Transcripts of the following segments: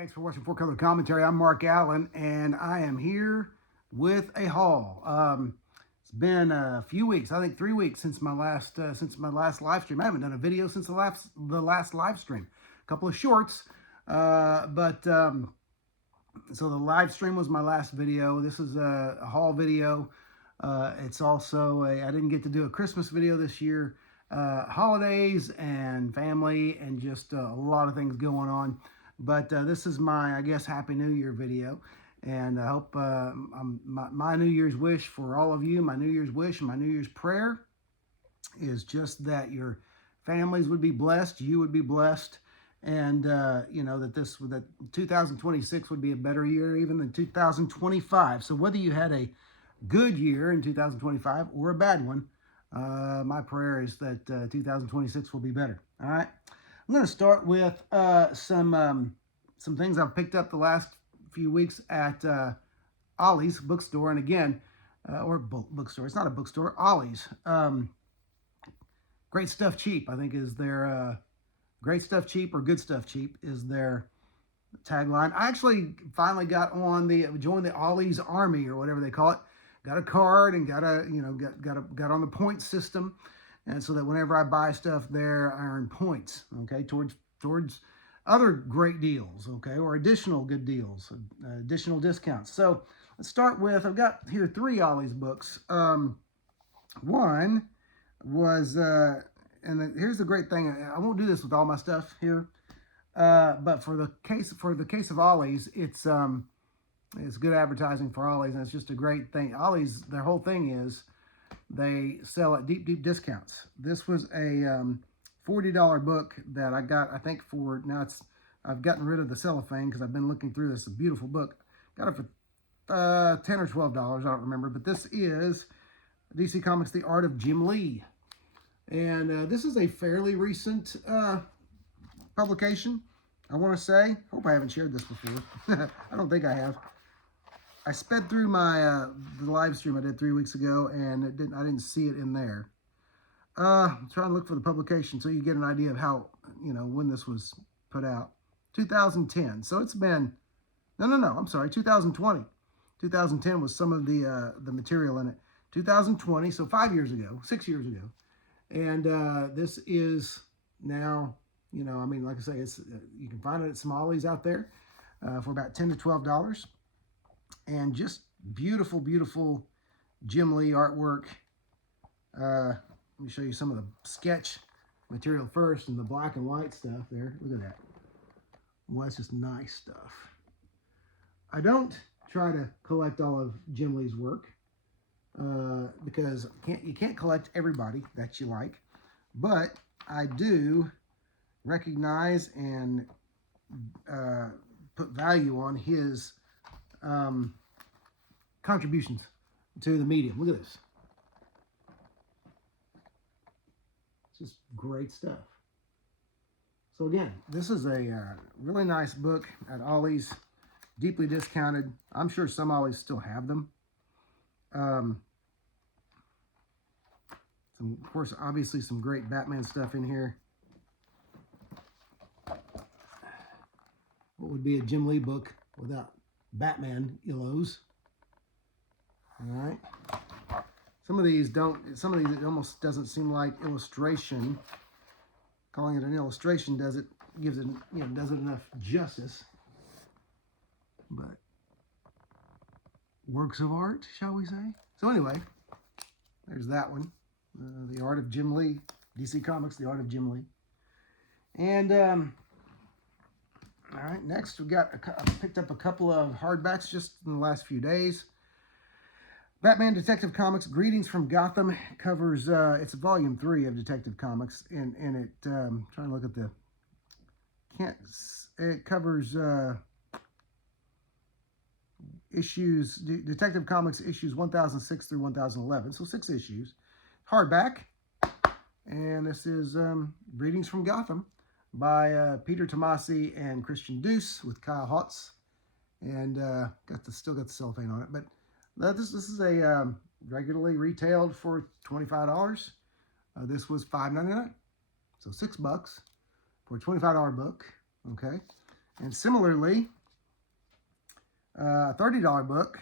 Thanks for watching Four Color Commentary. I'm Mark Allen, and I am here with a haul. It's been a few weeks, I think 3 weeks since my last live stream. I haven't done a video since the last live stream. A couple of shorts, so the live stream was my last video. This is a haul video. It's also I didn't get to do a Christmas video this year. Holidays and family and just a lot of things going on. But this is my, I guess, Happy New Year video. And I hope my New Year's wish for all of you, my New Year's wish, my New Year's prayer is just that your families would be blessed, you would be blessed, and you know, that 2026 would be a better year even than 2025. So whether you had a good year in 2025 or a bad one, my prayer is that 2026 will be better. All right. I'm going to start with some things I've picked up the last few weeks at Ollie's bookstore. And again, or bookstore. It's not a bookstore. Ollie's. Great stuff cheap, I think, is their great stuff cheap or good stuff cheap is their tagline. I actually finally got on joined the Ollie's Army or whatever they call it. Got a card and got on the point system. And so that whenever I buy stuff there, I earn points, okay, towards other great deals, okay, or additional good deals, additional discounts. So let's start with, I've got here 3 Ollie's books. One was, here's the great thing. I won't do this with all my stuff here, but for the case of Ollie's, it's good advertising for Ollie's, and it's just a great thing. Ollie's, their whole thing is, they sell at deep discounts. This was a $40 book that I got, I think for, now I've gotten rid of the cellophane because I've been looking through this. It's a beautiful book. Got it for $10 or $12, I don't remember. But this is DC Comics, The Art of Jim Lee. And this is a fairly recent publication, I want to say. Hope I haven't shared this before. I don't think I have. I sped through my the live stream I did 3 weeks ago, and I didn't see it in there. I'm trying to look for the publication so you get an idea of how, you know, when this was put out. 2010. So it's been, no, I'm sorry, 2020. 2010 was some of the material in it. 2020, so 5 years ago, 6 years ago. And this is now, you know, I mean, like I say, it's you can find it at some Ollie's out there for about $10 to $12. And just beautiful, beautiful Jim Lee artwork. Let me show you some of the sketch material first and the black and white stuff there. Look at that. Well, that's just nice stuff. I don't try to collect all of Jim Lee's work because you can't collect everybody that you like. But I do recognize and put value on his contributions to the medium. Look at this. It's just great stuff. So again, this is a really nice book at Ollie's, deeply discounted. I'm sure some Ollie's still have them. Of course, obviously some great Batman stuff in here. What would be a Jim Lee book without Batman illos? All right. Some of these it almost doesn't seem like illustration. Calling it an illustration gives it, you know, does it enough justice. But works of art, shall we say? So anyway, there's that one. The Art of Jim Lee, DC Comics, The Art of Jim Lee. And all right, next I picked up a couple of hardbacks just in the last few days. Batman Detective Comics, Greetings from Gotham covers, it's volume 3 of Detective Comics, and it, trying to look at it covers issues, Detective Comics issues 1006 through 1011, so 6 issues. Hardback, and this is Greetings from Gotham by Peter Tomasi and Christian Deuce with Kyle Hotz, and still got the cellophane on it, but this is a regularly retailed for $25. This was $5.99, so $6 for a $25 book. Okay, And similarly, a $30 book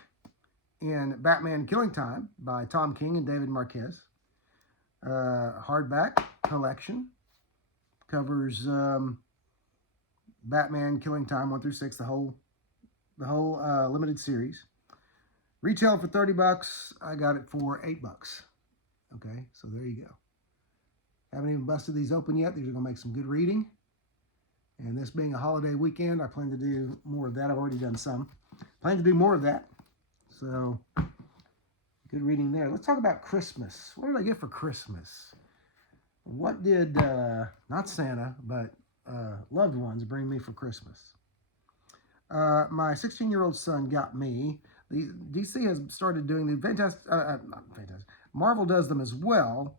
in Batman Killing Time by Tom King and David Marquez. Hardback collection. Covers Batman Killing Time 1 through 6, the whole limited series. Retail for $30. I got it for $8. Okay, so there you go. Haven't even busted these open yet. These are going to make some good reading. And this being a holiday weekend, I plan to do more of that. I've already done some. Plan to do more of that. So, good reading there. Let's talk about Christmas. What did I get for Christmas? What did, not Santa, but loved ones bring me for Christmas? My 16-year-old son got me, DC has started doing the not fantastic, Marvel does them as well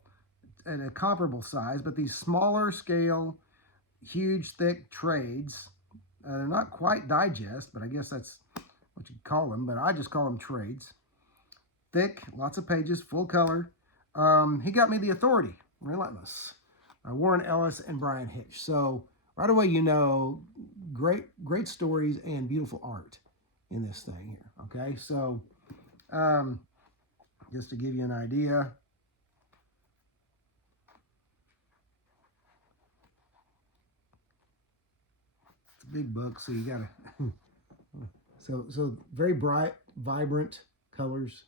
at a comparable size, but these smaller scale, huge, thick trades, they're not quite digest, but I guess that's what you call them, but I just call them trades. Thick, lots of pages, full color. He got me The Authority, Relentless, Warren Ellis and Brian Hitch. So right away, you know, great stories and beautiful art in this thing here. Okay, so just to give you an idea, it's a big book, so you gotta so very bright, vibrant colors,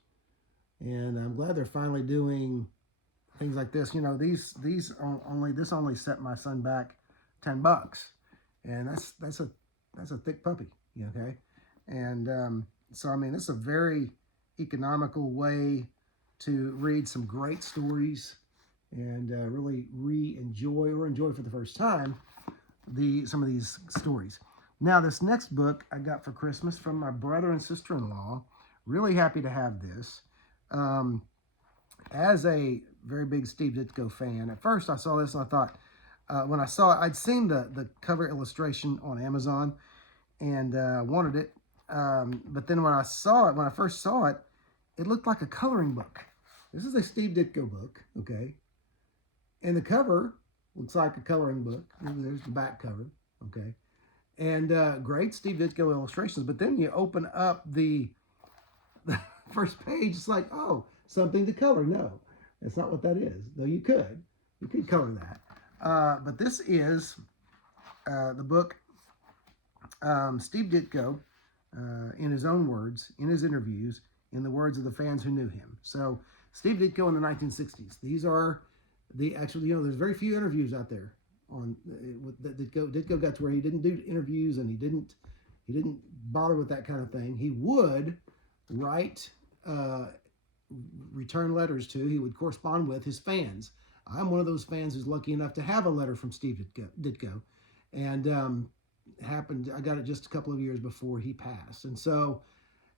and I'm glad they're finally doing things like this. You know, this only set my son back $10, and that's a thick puppy. Okay, and so I mean, this is a very economical way to read some great stories and really enjoy for the first time some of these stories. Now, this next book I got for Christmas from my brother and sister-in-law. Really happy to have this. As a very big Steve Ditko fan, at first I saw this and I thought, when I saw it, I'd seen the cover illustration on Amazon and wanted it. But then when I first saw it, it looked like a coloring book. This is a Steve Ditko book, okay? And the cover looks like a coloring book. There's the back cover, okay? And great Steve Ditko illustrations. But then you open up the first page, it's like, oh, something to color. No, that's not what that is. Though you could color that. But this is the book Steve Ditko, in his own words, in his interviews, in the words of the fans who knew him. So Steve Ditko in the 1960s. These are actually, you know, there's very few interviews out there on that Ditko got to where he didn't do interviews and he didn't bother with that kind of thing. He would write return letters to, he would correspond with his fans. I'm one of those fans who's lucky enough to have a letter from Steve Ditko, and I got it just a couple of years before he passed, and so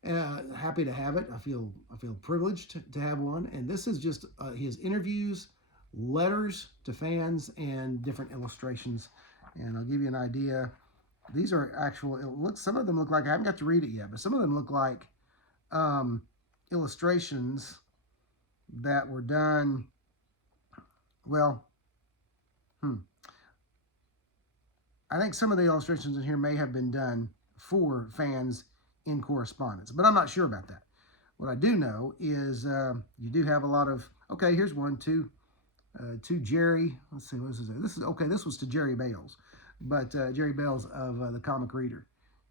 happy to have it. I feel privileged to have one, and this is just his interviews, letters to fans, and different illustrations. And I'll give you an idea. These are actual. Some of them look like, I haven't got to read it yet, but some of them look like illustrations that were done. Well, I think some of the illustrations in here may have been done for fans in correspondence, but I'm not sure about that. What I do know is you do have a lot of, okay, here's one to Jerry. Let's see, what is this? This was to Jerry Bales, but Jerry Bales of the Comic Reader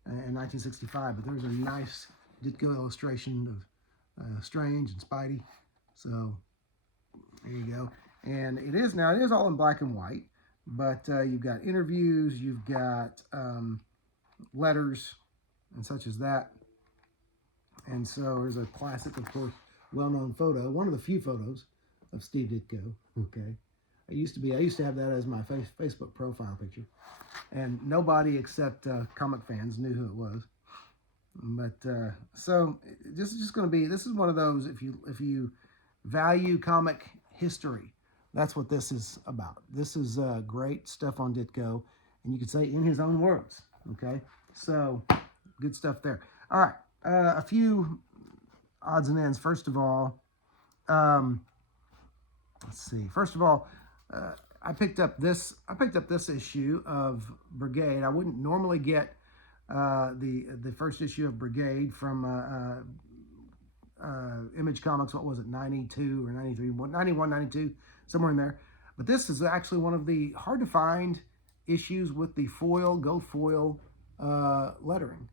in 1965. But there's a nice Ditko illustration of Strange and Spidey. So there you go. And it is all in black and white, but you've got interviews, you've got letters and such as that. And so there's a classic, of course, well-known photo, one of the few photos of Steve Ditko. Okay, I used to have that as my Facebook profile picture, and nobody except comic fans knew who it was. But so this is just going to be, this is one of those, if you value comic history, that's what this is about. This is great stuff on Ditko, and you could say in his own words. Okay, so good stuff there. All right, a few odds and ends. First of all, let's see. First of all, I picked up this issue of Brigade. I wouldn't normally get the first issue of Brigade from Image Comics. What was it, 92 or 93, 91, 92, somewhere in there. But this is actually one of the hard to find issues with the gold foil lettering,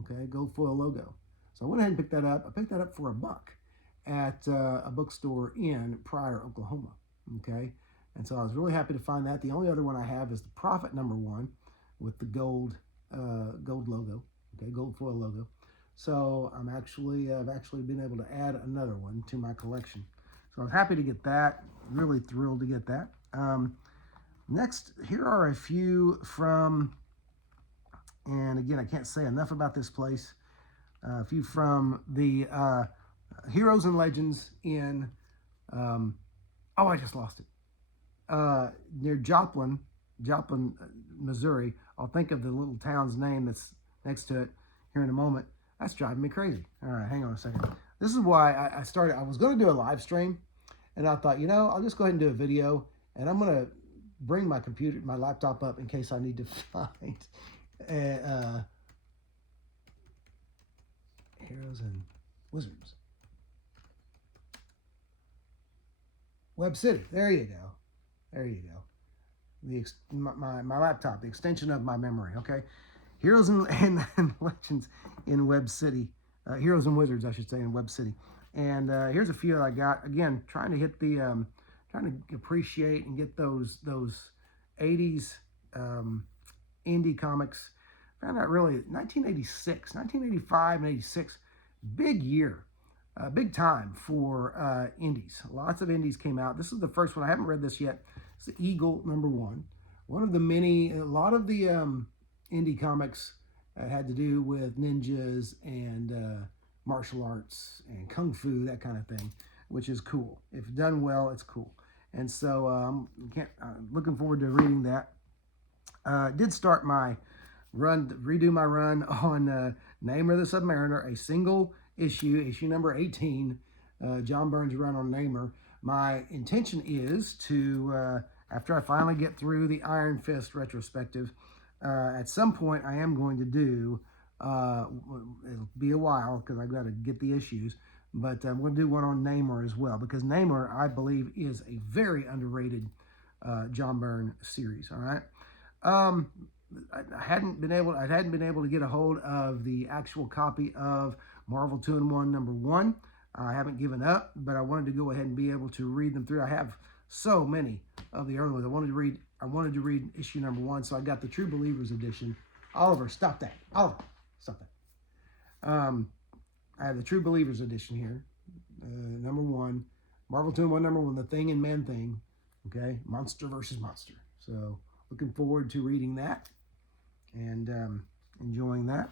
okay, gold foil logo. So I went ahead and picked that up. I picked that up for $1 at a bookstore in Pryor, Oklahoma, okay. And so I was really happy to find that. The only other one I have is the Prophet #1 with the gold logo, okay, gold foil logo. So I've actually been able to add another one to my collection. So I was happy to get that. Really thrilled to get that. Next, here are a few from, and again, I can't say enough about this place. A few from the Heroes and Legends in, I just lost it. Near Joplin, Missouri. I'll think of the little town's name that's next to it here in a moment. That's driving me crazy. All right, hang on a second. This is why I started. I was going to do a live stream, and I thought, I'll just go ahead and do a video, and I'm going to bring my laptop up in case I need to find Heroes and Wizards. Web City. There you go. There you go. My laptop, the extension of my memory. Okay, Heroes and Legends in Web City. Heroes and Wizards, I should say, in Web City. And here's a few that I got. Again, trying to hit the, trying to appreciate and get those 80s indie comics. Found out really 1986, 1985, and 86, big year. Big time for indies. Lots of indies came out. This is the first one. I haven't read this yet. It's the Eagle #1. One of the many, a lot of the indie comics had to do with ninjas and martial arts and kung fu, that kind of thing, which is cool. If done well, it's cool. And so I'm looking forward to reading that. Did start my run, redo my run on Namor the Submariner, a single issue number 18, John Byrne's run on Namor. My intention is to, after I finally get through the Iron Fist retrospective, at some point I am going to do, it'll be a while because I've got to get the issues, but I'm going to do one on Namor as well, because Namor, I believe, is a very underrated John Byrne series, all right? I hadn't been able to get a hold of the actual copy of Marvel 2-in-1 #1. I haven't given up, but I wanted to go ahead and be able to read them through. I have so many of the early ones. I wanted to read issue #1, so I got the True Believers edition. Oliver, stop that. Oliver, stop that. I have the True Believers edition here, #1. Marvel 2-in-1 #1, The Thing and Man-Thing. Okay, Monster versus Monster. So looking forward to reading that and enjoying that.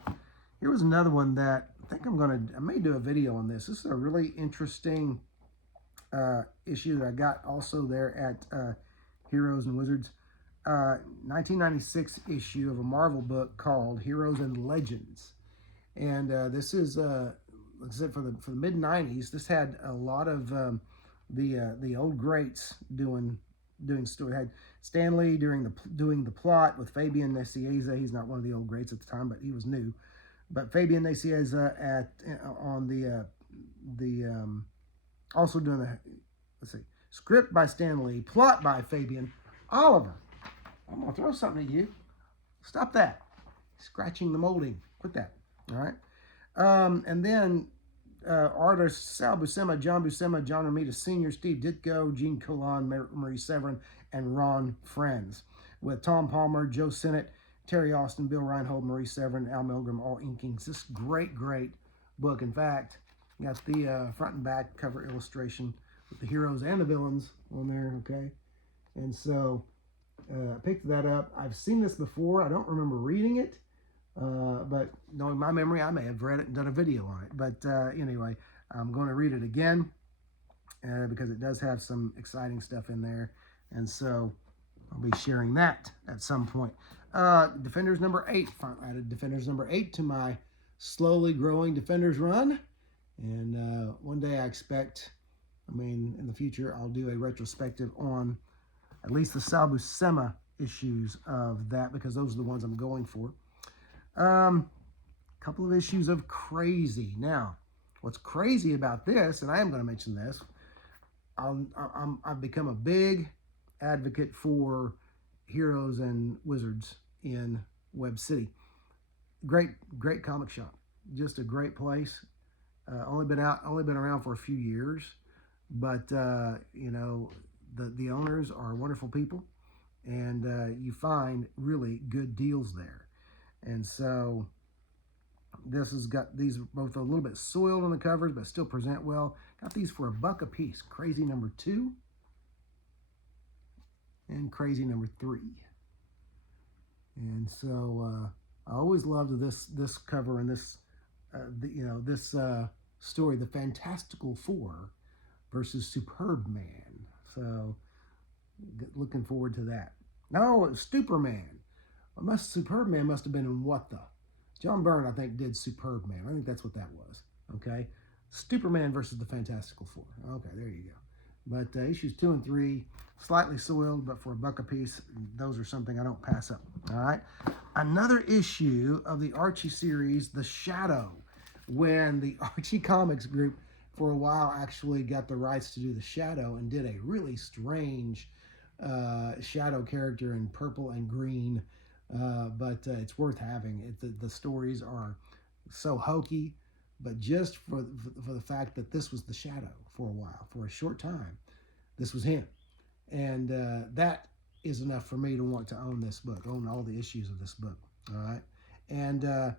Here was another one that I think I may do a video on this. This is a really interesting issue that I got also there at Heroes and Wizards. 1996 issue of a Marvel book called Heroes and Legends. And this is, like I said, for the mid-90s. This had a lot of the old greats doing story. It had Stan Lee doing the plot with Fabian Nicieza. He's not one of the old greats at the time, but he was new. But Fabian Nicieza on the also doing the, let's see, script by Stan Lee, plot by Fabian. Oliver, I'm gonna throw something at you. Stop that! Scratching the molding. Quit that. All right. And then artists Sal Buscema, John Buscema, John Romita Sr., Steve Ditko, Gene Colan, Marie Severin, and Ron Friends, with Tom Palmer, Joe Sennett, Terry Austin, Bill Reinhold, Marie Severin, Al Milgrom, all inking. This great book. In fact, got the front and back cover illustration with the heroes and the villains on there, okay? And so I picked that up. I've seen this before. I don't remember reading it, but knowing my memory, I may have read it and done a video on it. But anyway, I'm going to read it again because it does have some exciting stuff in there. And so I'll be sharing that at some point. Defenders #8. I added Defenders #8 to my slowly growing Defenders run. And one day I expect, in the future, I'll do a retrospective on at least the Sal Buscema issues of that, because those are the ones I'm going for. Couple of issues of crazy. Now, what's crazy about this, and I am going to mention this, I've become a big advocate for Heroes and Wizards in Web City. Great comic shop. Just a great place. Only been around for a few years, but you know, the owners are wonderful people, and you find really good deals there. And so this has got these both a little bit soiled on the covers, but still present well. Got these for $1 a piece. Crazy number 2 and Crazy number 3. And so I always loved this cover and this story, the Fantastical Four versus Superman. So looking forward to that. No, it was Superman. Superman must have been in what the? John Byrne, I think, did Superman. I think that's what that was. Okay, Superman versus the Fantastical Four. Okay, there you go. But issues 2 and 3, slightly soiled, but for $1 a piece, those are something I don't pass up. All right. Another issue of the Archie series, The Shadow, when the Archie Comics group for a while actually got the rights to do The Shadow and did a really strange Shadow character in purple and green, but it's worth having. The stories are so hokey, but just for the fact that this was The Shadow for a while, for a short time, this was him. And that is enough for me to want to own this book, own all the issues of this book. All right. And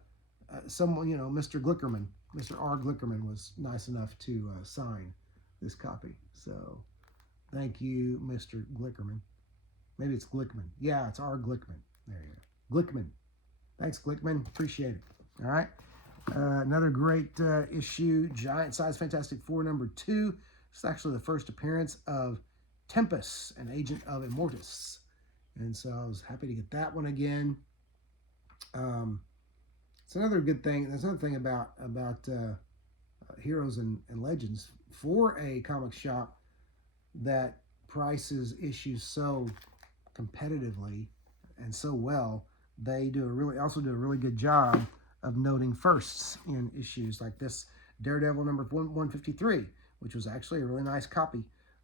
someone, you know, Mr. Glickerman, Mr. R. Glickerman was nice enough to sign this copy. So thank you, Mr. Glickerman. Maybe it's Glickman. Yeah, it's R. Glickman. There you go. Glickman. Thanks, Glickman. Appreciate it. All right. Another great issue, Giant Size Fantastic Four number 2. It's actually the first appearance of Tempest, an agent of Immortus. And so I was happy to get that one again. It's another good thing. There's another thing about Heroes and Legends. For a comic shop that prices issues so competitively and so well, they also do a really good job of noting firsts in issues like this Daredevil number 153, which was actually a really nice copy.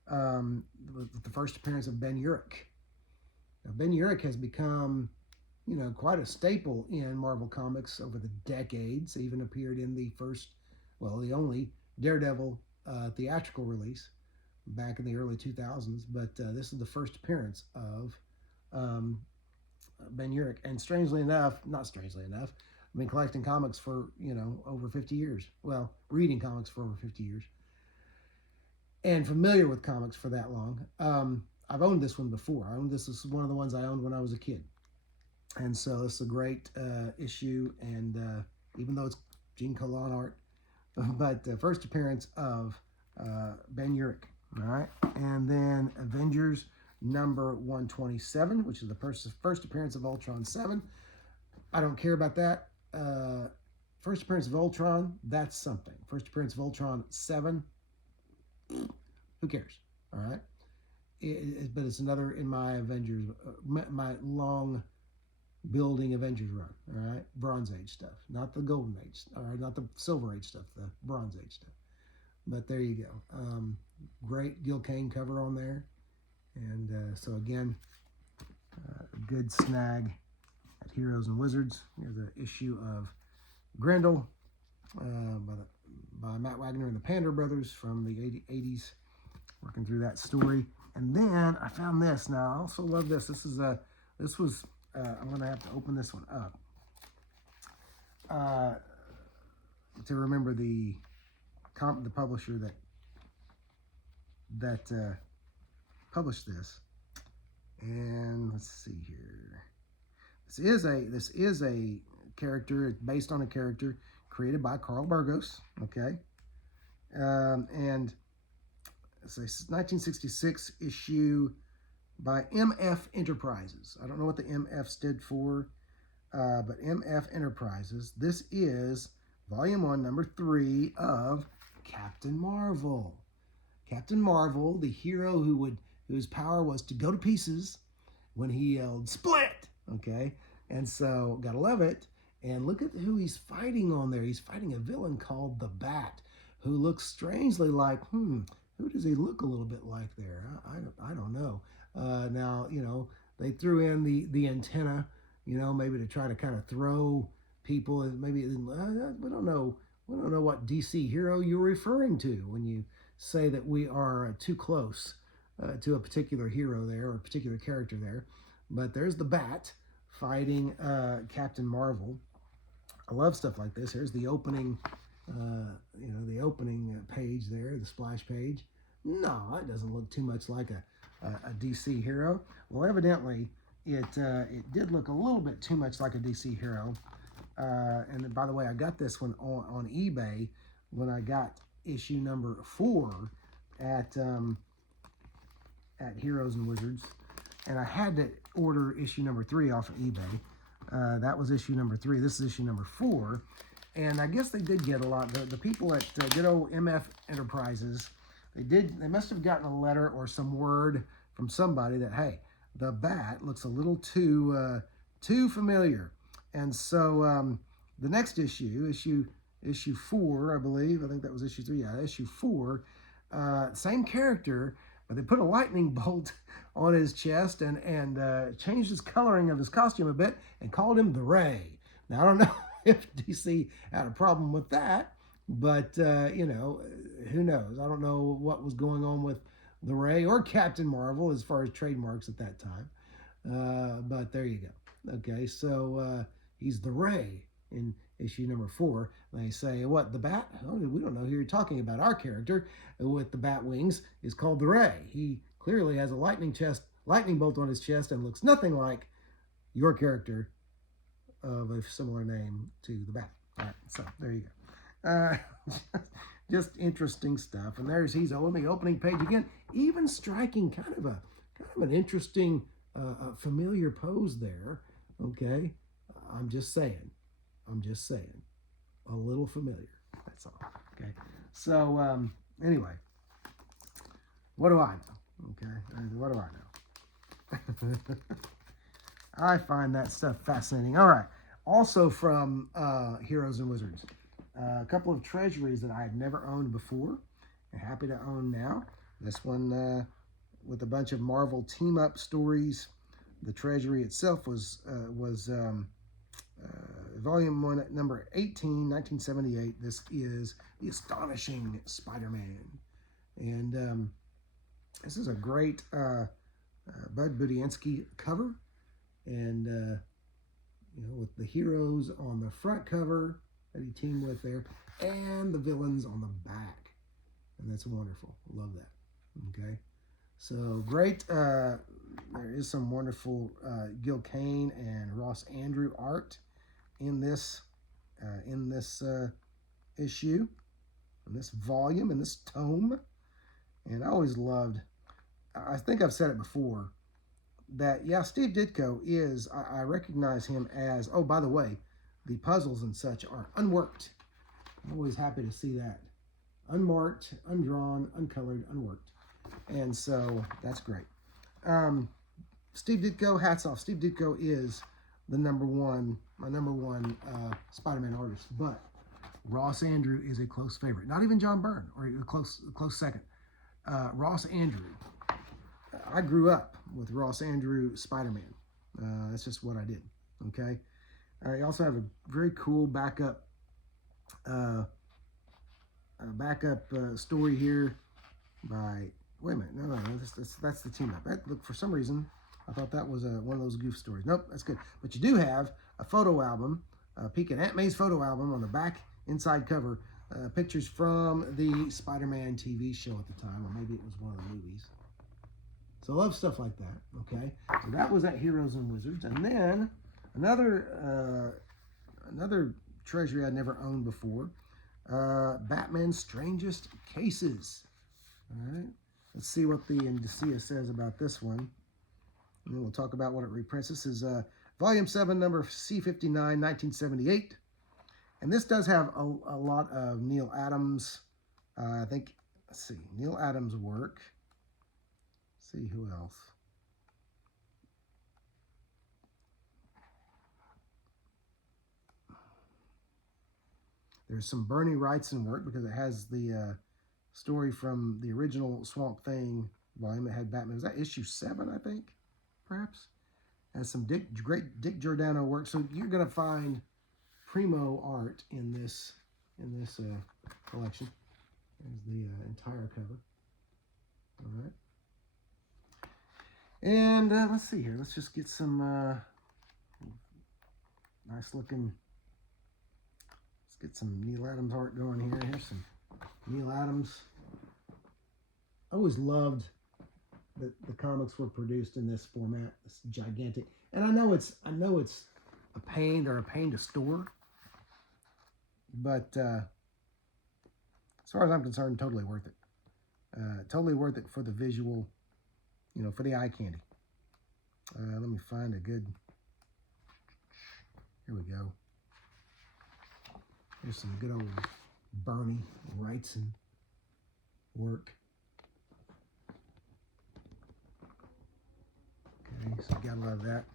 With the first appearance of Ben Urich. Now, Ben Urich has become, you know, quite a staple in Marvel Comics over the decades. He even appeared in the only Daredevil theatrical release back in the early 2000s. But this is the first appearance of Ben Urich. And not strangely enough, I've been collecting comics for, you know, over 50 years. Well, reading comics for over 50 years. And familiar with comics for that long. I've owned this one before. This is one of the ones I owned when I was a kid. And so it's a great issue, and even though it's Gene Colan art, but first appearance of Ben Urich. All right, and then Avengers number 127, which is the first appearance of Ultron 7. I don't care about that. First appearance of Ultron, that's something. First appearance of Ultron 7, who cares? All right, but it's another in my Avengers, my long building Avengers run. All right, Bronze Age stuff, not the Golden Age, all right, not the Silver Age stuff, the Bronze Age stuff. But there you go. Great Gil Kane cover on there, and so again, good snag at Heroes and Wizards. Here's an issue of Grendel by Matt Wagner and the Pander Brothers from the 80s, working through that story. And then I found this. Now I also love this. I'm going to have to open this one up to remember the publisher that published this. And let's see here. This is a character. It's based on a character created by Carl Burgos. Okay, and it's a 1966 issue by MF Enterprises. I don't know what the MF stood for, but MF Enterprises. This is Volume 1, Number 3 of Captain Marvel. Captain Marvel, the hero whose power was to go to pieces when he yelled "split." Okay, and so gotta love it. And look at who he's fighting on there. He's fighting a villain called the Bat, who looks strangely like, who does he look a little bit like there? I don't know. Now, they threw in the antenna, maybe to try to kind of throw people, and maybe we don't know. We don't know what DC hero you're referring to when you say that we are too close to a particular hero there or a particular character there. But there's the Bat fighting Captain Marvel. I love stuff like this. Here's the opening, the opening page there, the splash page. No, it doesn't look too much like a DC hero. Well, evidently, it did look a little bit too much like a DC hero. And by the way, I got this one on eBay when I got issue number 4 at Heroes and Wizards, and I had to order issue number 3 off of eBay. That was issue number 3. This is issue number 4, and I guess they did get a lot. The people at good old MF Enterprises, they must have gotten a letter or some word from somebody that, hey, the Bat looks a little too familiar. And so the next issue 4, I believe, I think that was issue 3, yeah, issue 4, same character, but they put a lightning bolt on his chest and changed his coloring of his costume a bit and called him the Ray. Now, I don't know if DC had a problem with that, but, who knows? I don't know what was going on with the Ray or Captain Marvel as far as trademarks at that time. But there you go. Okay, so he's the Ray in issue number 4. They say, what, the Bat? Oh, we don't know who you're talking about. Our character with the bat wings is called the Ray. He clearly has a lightning bolt on his chest and looks nothing like your character of a similar name to the Bat. All right, so there you go. Just interesting stuff. And he's on the opening page again, even striking kind of an interesting, familiar pose there. Okay, I'm just saying, a little familiar. That's all. Okay, so anyway, what do I know? Okay, what do I know? I find that stuff fascinating. All right, also from Heroes and Wizards, a couple of treasuries that I had never owned before, and happy to own now. This one with a bunch of Marvel team-up stories. The treasury itself was Volume 1, number 18, 1978. This is The Astonishing Spider-Man. And this is a great Bud Budiansky cover. And, with the heroes on the front cover that he teamed with there, and the villains on the back. And that's wonderful. Love that. Okay. So great. There is some wonderful Gil Kane and Ross Andru art in this issue, in this volume, in this tome. And I always loved, I think I've said it before, that, yeah, Steve Ditko is, I recognize him as, oh, by the way, the puzzles and such are unworked. I'm always happy to see that. Unmarked, undrawn, uncolored, unworked. And so that's great. Steve Ditko, hats off. Steve Ditko is my number one Spider-Man artist, but Ross Andru is a close favorite. Not even John Byrne, or a close second. Ross Andru. I grew up with Ross Andru Spider-Man. That's just what I did. Okay. I also have a very cool backup story here by. Wait a minute. No. That's the team up. Look, for some reason, I thought that was one of those goof stories. Nope, that's good. But you do have a photo album, a peek at Aunt May's photo album on the back inside cover. Pictures from the Spider-Man TV show at the time, or maybe it was one of the movies. So I love stuff like that. Okay, so that was at Heroes and Wizards, and then another treasury I'd never owned before, Batman's Strangest Cases. All right, let's see what the Indicia says about this one, and then we'll talk about what it reprints. This is Volume 7, number C59, 1978. And this does have a lot of Neal Adams, I think, let's see, Neal Adams' work. Let's see who else. There's some Bernie Wrightson work because it has the story from the original Swamp Thing volume that had Batman. Was that issue 7, I think, perhaps? Has some great Dick Giordano work. So you're going to find primo art in this collection. There's the entire cover. All right. And let's see here. Let's just get some nice looking. Let's get some Neal Adams art going here. Here's some Neal Adams. I always loved that the comics were produced in this format. This gigantic. And I know it's a pain to store. But as far as I'm concerned, totally worth it. Totally worth it for the visual, for the eye candy. Let me find a good. Here we go. Here's some good old Bernie Wrightson work. Okay, so got a lot of that.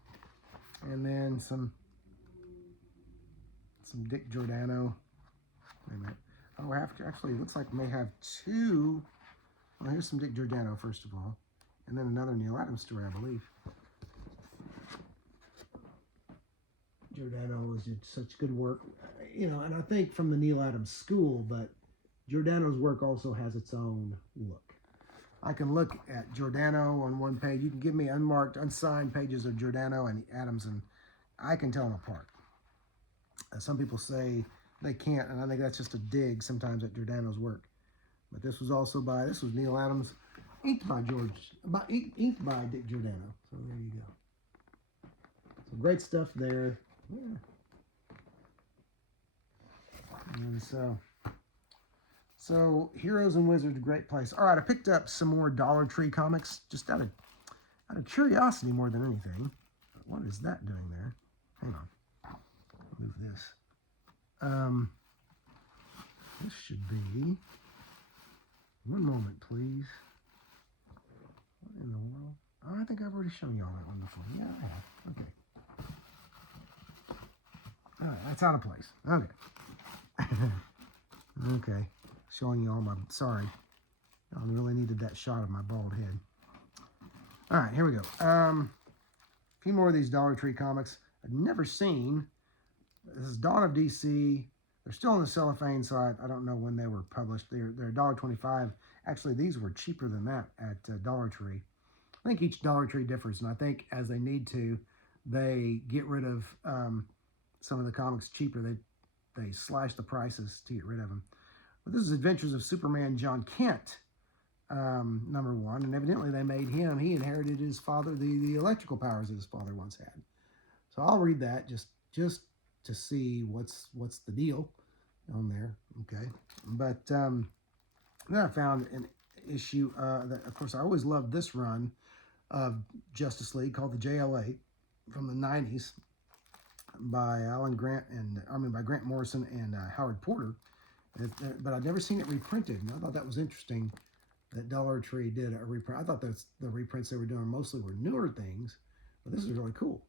And then some Dick Giordano. Wait a minute. Oh, actually, it looks like we may have 2. Well, here's some Dick Giordano, first of all. And then another Neal Adams story, I believe. Giordano did such good work, and I think from the Neal Adams school, but Giordano's work also has its own look. I can look at Giordano on one page. You can give me unmarked, unsigned pages of Giordano and Adams, and I can tell them apart. Some people say they can't, and I think that's just a dig sometimes at Giordano's work. But this was Neal Adams, inked by Dick Giordano. So there you go. Some great stuff there. Yeah. And so Heroes and Wizards, great place. All right, I picked up some more Dollar Tree comics just out of curiosity more than anything. What is that doing there? Hang on. Move this. This should be. One moment, please. What in the world? Oh, I think I've already shown you all that one before. Yeah, I have. Okay. All right, that's out of place. Okay. Okay. Showing you all my. Sorry. I really needed that shot of my bald head. All right, here we go. A few more of these Dollar Tree comics I've never seen. This is Dawn of DC. They're still in the cellophane, so I don't know when they were published. They're $1.25. Actually, these were cheaper than that at Dollar Tree. I think each Dollar Tree differs, and I think as they need to, they get rid of some of the comics cheaper. They slash the prices to get rid of them. But this is Adventures of Superman John Kent, #1, and evidently they made him. He inherited his father, the electrical powers that his father once had. So I'll read that just to see what's the deal on there, okay? But then I found an issue that, of course, I always loved this run of Justice League called the JLA from the 90s by by Grant Morrison and Howard Porter. But I've never seen it reprinted, and I thought that was interesting that Dollar Tree did a reprint. I thought the reprints they were doing mostly were newer things, but this is really cool.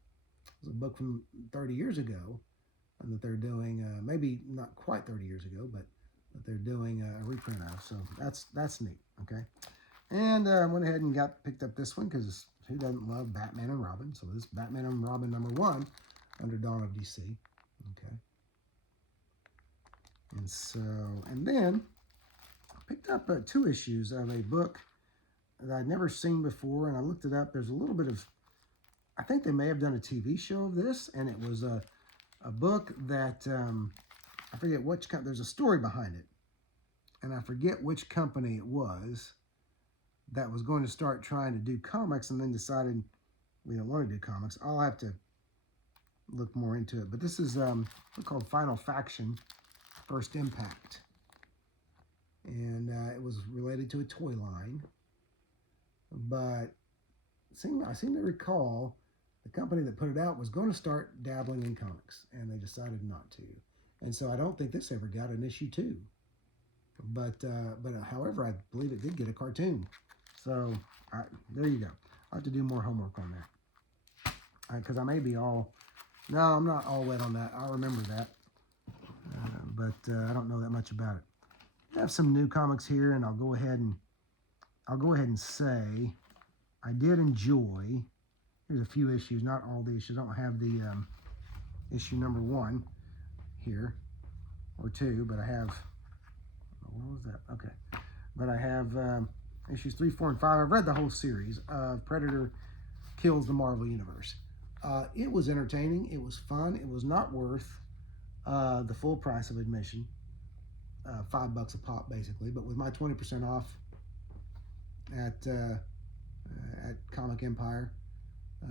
It's a book from 30 years ago, and that they're doing, maybe not quite 30 years ago, but that they're doing a reprint of. So that's neat, okay? And I went ahead and picked up this one because who doesn't love Batman and Robin? So this is Batman and Robin #1 under Dawn of DC, okay? And then I picked up 2 issues of a book that I'd never seen before, and I looked it up. There's a little bit of, I think they may have done a TV show of this, and it was a book that, I forget which company, there's a story behind it, and I forget which company it was that was going to start trying to do comics and then decided we don't want to do comics. I'll have to look more into it, but this is called Final Faction, First Impact, and it was related to a toy line, but I seem to recall the company that put it out was going to start dabbling in comics, and they decided not to, and so I don't think this ever got an issue 2, but however, I believe it did get a cartoon, so there you go. I'll have to do more homework on that, because I may be all, no, I'm not all wet on that, I'll remember that. but I don't know that much about it. I have some new comics here, and I'll go ahead and say I did enjoy. Here's a few issues, not all the issues. I don't have the issue number 1 here, or 2, but I have, what was that? Okay. But I have issues 3, 4, and 5. I've read the whole series of Predator Kills the Marvel Universe. It was entertaining. It was fun. It was not worth the full price of admission, $5 a pop, basically. But with my 20% off at Comic Empire, I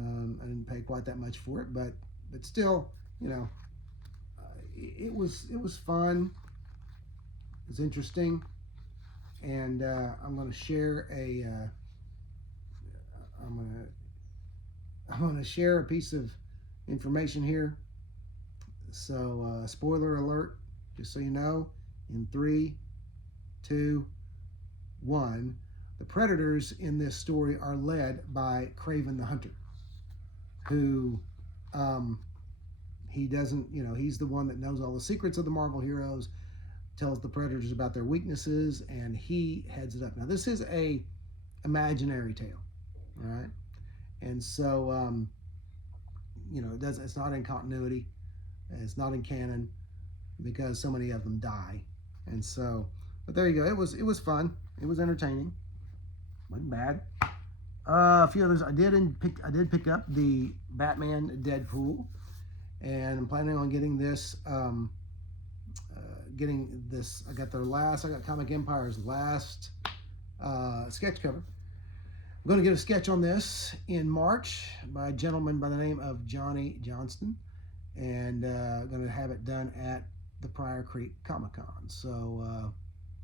didn't pay quite that much for it, but still, you know, it was fun. It was interesting, and I'm going to share I'm going to share a piece of information here. So, spoiler alert, just so you know, in 3, 2, 1, the Predators in this story are led by Kraven the Hunter, who he doesn't, you know, he's the one that knows all the secrets of the Marvel heroes, tells the Predators about their weaknesses, and he heads it up. Now, this is a imaginary tale, all right? And so, you know, it's not in continuity, it's not in canon, because so many of them die. And so, but there you go. It was fun. It was entertaining. Wasn't bad. A few others. I did pick up the Batman Deadpool, and I'm planning on getting this. I got Comic Empire's last sketch cover. I'm going to get a sketch on this in March by a gentleman by the name of Johnny Johnston, and going to have it done at the Pryor Creek Comic-Con. So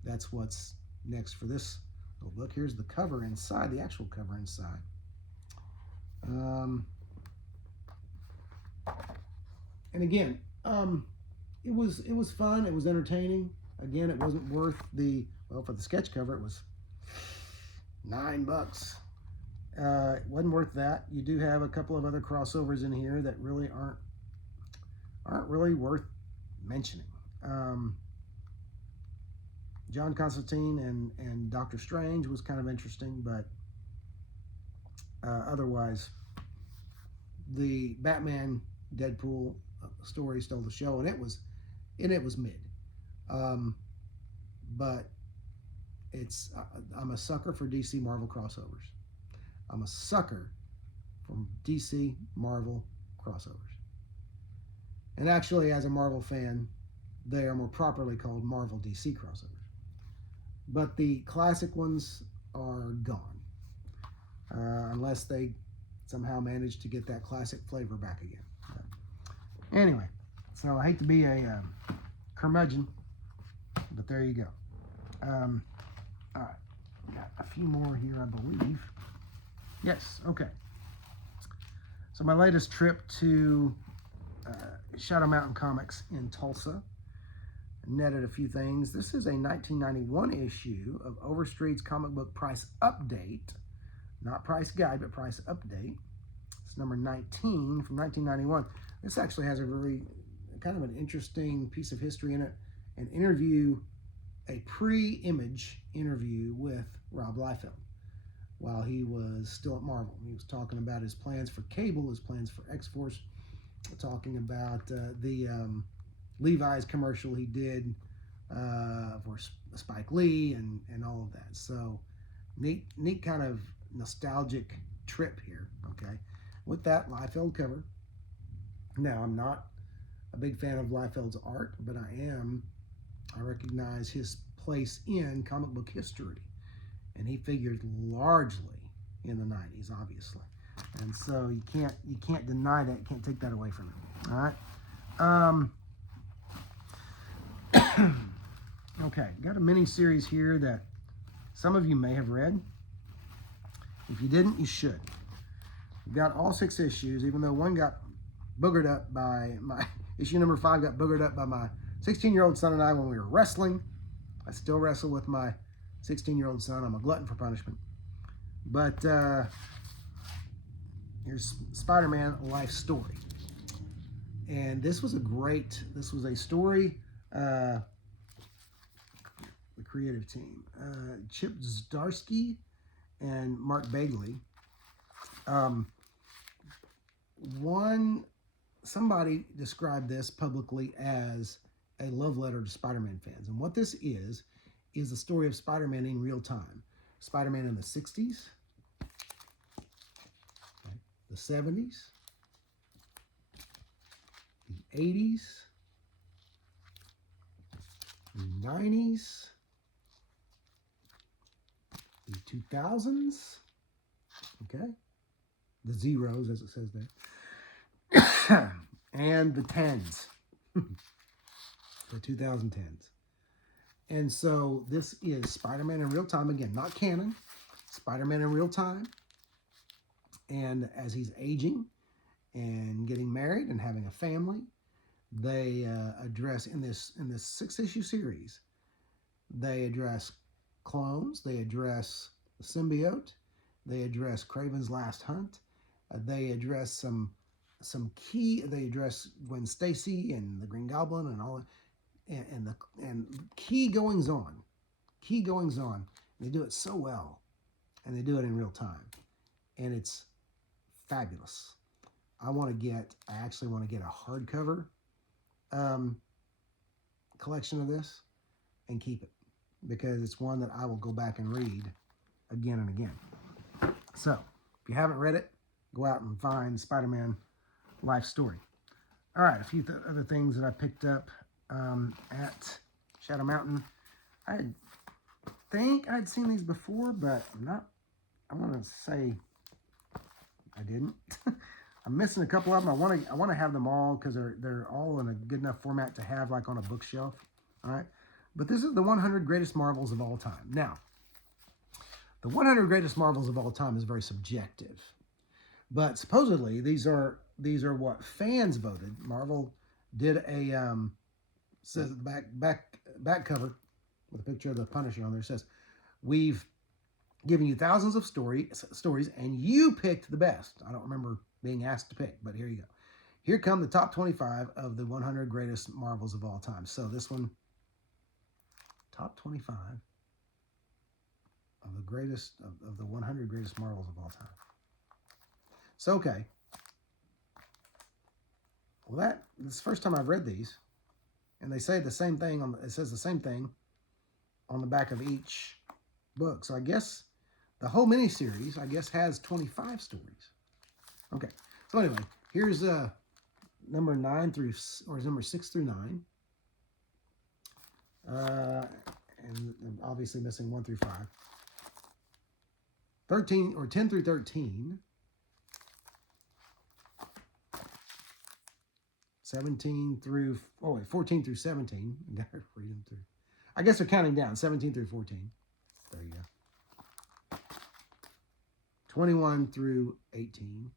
that's what's next for this little book. Here's the cover inside, the actual cover inside. And again, it was fun. It was entertaining. Again, it wasn't worth for the sketch cover, it was $9. It wasn't worth that. You do have a couple of other crossovers in here that really aren't really worth mentioning. John Constantine and Doctor Strange was kind of interesting, but otherwise, the Batman Deadpool story stole the show, and it was mid. But I'm a sucker for DC Marvel crossovers. I'm a sucker for DC Marvel crossovers. And actually, as a Marvel fan, they are more properly called Marvel DC crossovers. But the classic ones are gone, unless they somehow manage to get that classic flavor back again. But anyway, so I hate to be a curmudgeon, but there you go. All right, got a few more here, I believe. Yes, okay. So my latest trip to Shadow Mountain Comics in Tulsa netted a few things. This is a 1991 issue of Overstreet's comic book price update, not price guide, but price update. It's number 19 from 1991. This actually has a very kind of an interesting piece of history in it, an interview, a pre-Image interview with Rob Liefeld while he was still at Marvel. He was talking about his plans for Cable, his plans for X-Force, talking about the Levi's commercial he did for Spike Lee and all of that. So neat kind of nostalgic trip here, okay? With that Liefeld cover. Now, I'm not a big fan of Liefeld's art, but I recognize his place in comic book history. And he figured largely in the 90s, obviously. And so you can't deny that. You can't take that away from him. All right. Okay, got a mini series here that some of you may have read. If you didn't, you should. We've got all 6 issues, even though one got boogered up by my issue number 5 got boogered up by my 16-year-old son and I when we were wrestling. I still wrestle with my 16-year-old son. I'm a glutton for punishment. But here's Spider-Man Life Story. And this was a story The creative team. Chip Zdarsky and Mark Bagley. Somebody described this publicly as a love letter to Spider-Man fans. And what this is the story of Spider-Man in real time. Spider-Man in the 60s, okay, the 70s, the 80s, the 90s, the 2000s, okay, the zeros as it says there, and the 10s, the 2010s. And so this is Spider-Man in real time, again, not canon, Spider-Man in real time. And as he's aging and getting married and having a family, they address in this 6-issue series, they address clones, they address the symbiote, they address Kraven's Last Hunt, they address some key, they address Gwen Stacy and the Green Goblin and all, and key goings on. They do it so well, and they do it in real time, and it's fabulous. I actually want to get a hardcover collection of this and keep it, because it's one that I will go back and read again and again. So, if you haven't read it, go out and find Spider-Man Life Story. All right, a few other things that I picked up at Shadow Mountain. I think I'd seen these before, but I want to say I didn't. I'm missing a couple of them. I want to have them all because they're all in a good enough format to have like on a bookshelf. All right, but this is the 100 greatest Marvels of all time. Now, the 100 greatest Marvels of all time is very subjective, but supposedly these are what fans voted. Marvel did a says back cover with a picture of the Punisher on there. It says, "We've given you thousands of stories, and you picked the best." I don't remember being asked to pick, but here you go. Here come the top 25 of the 100 greatest Marvels of all time. So this one, top 25 of the greatest of the 100 greatest Marvels of all time. So okay. Well, this is the first time I've read these, and they say the same thing it says the same thing on the back of each book. So I guess the whole miniseries, has 25 stories. Okay. So anyway, here's number 6 through 9. And obviously missing 1 through 5. 10 through 13. 14 through 17. You gotta read them through. I guess they're counting down. 17 through 14. There you go. 21 through 18.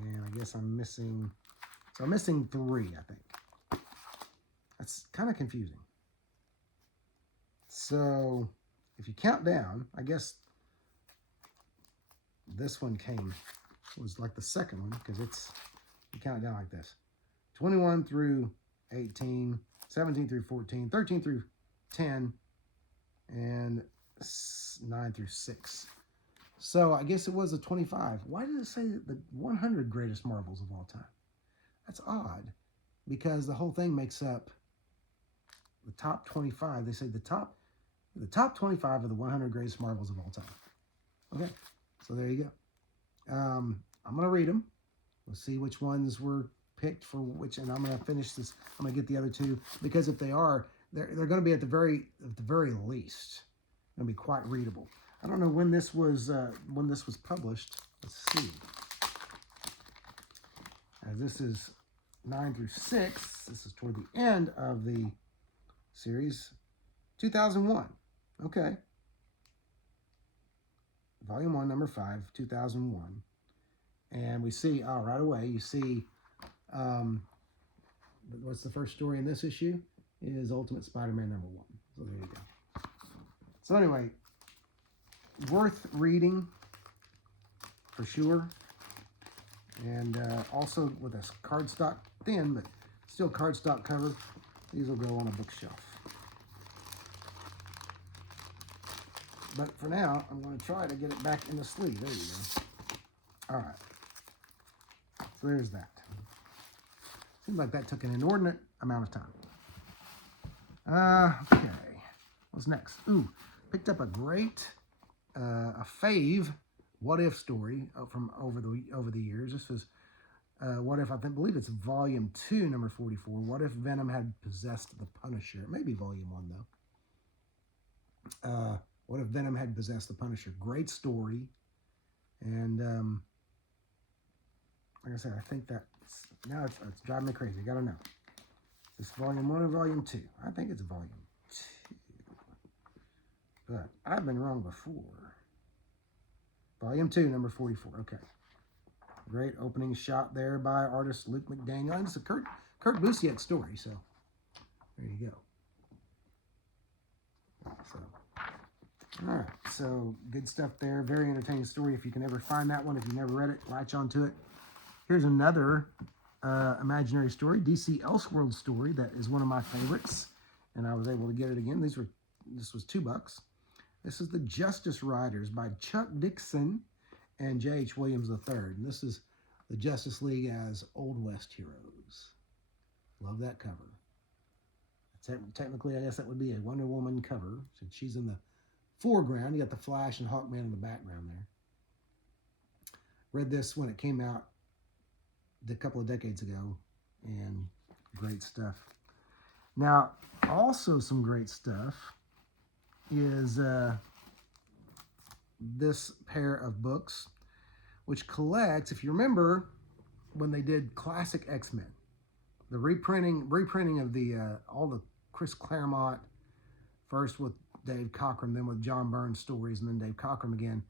And I guess I'm missing 3, I think. That's kind of confusing. So if you count down, I guess this one was like the second one, because you count it down like this. 21 through 18, 17 through 14, 13 through 10, and 9 through 6. So I guess it was a 25. Why did it say the 100 greatest Marvels of all time? That's odd, because the whole thing makes up the top 25. They say the top 25 of the 100 greatest Marvels of all time. Okay, so there you go. I'm going to read them. We'll see which ones were picked for which, and I'm going to finish this. I'm going to get the other two, because if they are, they're going to be at the very least going to be quite readable. I don't know when this was published. Let's see. As this is 9 through 6, this is toward the end of the series. 2001. Okay. Volume 1, number 5, 2001. And we see, right away, you see, what's the first story in this issue? Is Ultimate Spider-Man number 1. So there you go. So anyway, worth reading for sure. And also with a cardstock, thin, but still cardstock cover. These will go on a bookshelf. But for now, I'm going to try to get it back in the sleeve. There you go. All right. So there's that. Seems like that took an inordinate amount of time. Okay. What's next? Ooh, picked up a great, a fave what if story from over the years. This was what if, believe it's volume 2, number 44. What if Venom had possessed the Punisher? It may be volume 1 though. What if Venom had possessed the Punisher? Great story. And like I said, I think that now it's driving me crazy. Gotta know. Is this volume 1 or volume 2? I think it's volume 2. But I've been wrong before. Volume 2, number 44. Okay. Great opening shot there by artist Luke McDaniel. And it's a Kurt Busiek story, so there you go. So, all right. So good stuff there. Very entertaining story. If you can ever find that one, if you never read it, latch onto it. Here's another imaginary story, DC Elseworld story that is one of my favorites, and I was able to get it again. This was $2. This is the Justice Riders by Chuck Dixon and J.H. Williams III. And this is the Justice League as Old West heroes. Love that cover. Technically, I guess that would be a Wonder Woman cover, since she's in the foreground. You got the Flash and Hawkman in the background there. Read this when it came out a couple of decades ago, and great stuff. Now, also some great stuff is this pair of books, which collects, if you remember, when they did Classic X-Men, the reprinting of the all the Chris Claremont, first with Dave Cockrum, then with John Byrne stories, and then Dave Cockrum again,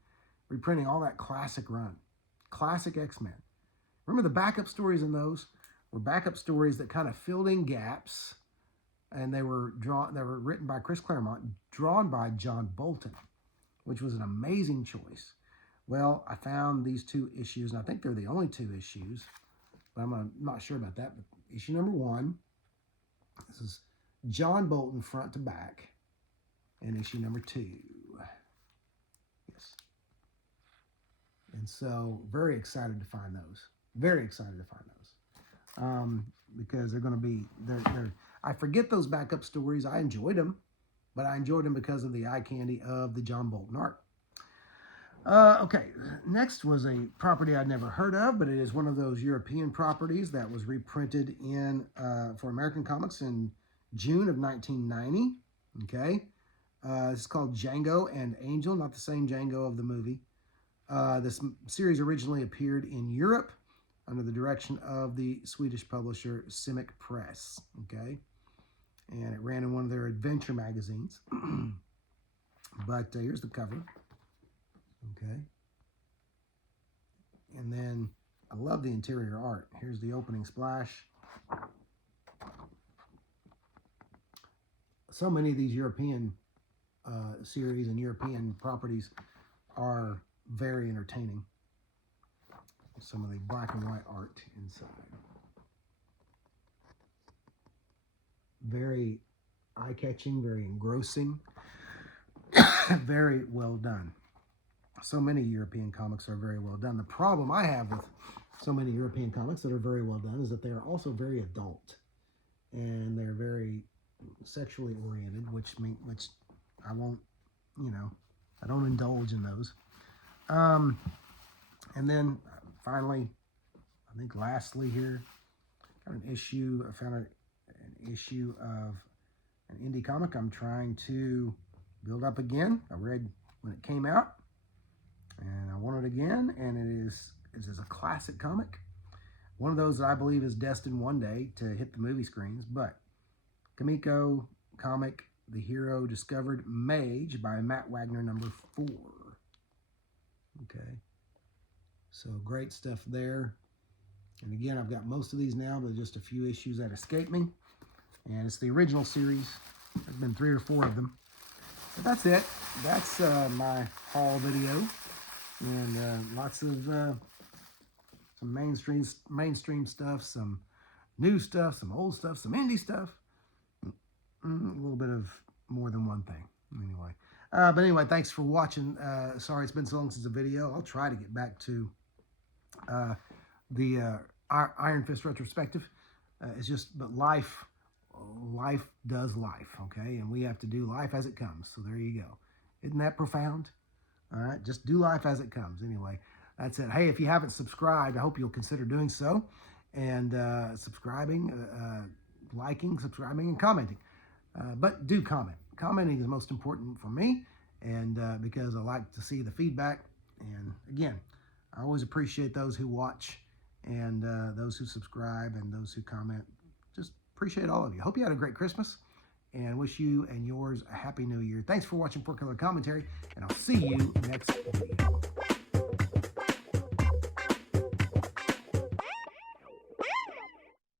reprinting all that classic run, Classic X-Men. Remember the backup stories in those were backup stories that kind of filled in gaps, and they were written by Chris Claremont, drawn by John Bolton, which was an amazing choice. Well, I found these 2 issues, and I think they're the only 2 issues, but I'm not sure about that. But issue number 1, this is John Bolton front to back, and issue number 2. Yes. And so, very excited to find those. Very excited to find those. Because they're going to be, I forget those backup stories. I enjoyed them, but I enjoyed them because of the eye candy of the John Bolton art. Okay, next was a property I'd never heard of, but it is one of those European properties that was reprinted for American Comics in June of 1990. Okay, this is called Django and Angel, not the same Django of the movie. This series originally appeared in Europe under the direction of the Swedish publisher Simic Press. Okay, and it ran in one of their adventure magazines. But here's the cover. Okay. And then I love the interior art. Here's the opening splash. So many of these European series and European properties are very entertaining. Some of the black and white art inside. Very eye-catching, very engrossing, very well done. So many European comics are very well done. The problem I have with so many European comics that are very well done is that they are also very adult, and they're very sexually oriented, which I won't, I don't indulge in those. And then finally, I think lastly here, got an issue. I found an issue of an indie comic I'm trying to build up again. I read when it came out, and I want it again, and it is a classic comic. One of those that I believe is destined one day to hit the movie screens, but Comico comic, The Hero Discovered Mage by Matt Wagner, number 4. Okay. So great stuff there. And again, I've got most of these now, but just a few issues that escape me. And it's the original series. There's been 3 or 4 of them. But that's it. That's my haul video. And lots of some mainstream stuff, some new stuff, some old stuff, some indie stuff. a little bit of more than one thing. Anyway. But anyway, thanks for watching. Sorry it's been so long since the video. I'll try to get back to the Iron Fist retrospective. It's just, but life does life, okay? And we have to do life as it comes. So there you go. Isn't that profound? All right, just do life as it comes. Anyway, that's it. Hey, if you haven't subscribed, I hope you'll consider doing so. And subscribing, liking, subscribing, and commenting. But do comment. Commenting is most important for me, and because I like to see the feedback. And again, I always appreciate those who watch and those who subscribe and those who comment. Just appreciate all of you. Hope you had a great Christmas and wish you and yours a happy new year. Thanks for watching 4 Color Commentary, and I'll see you next video.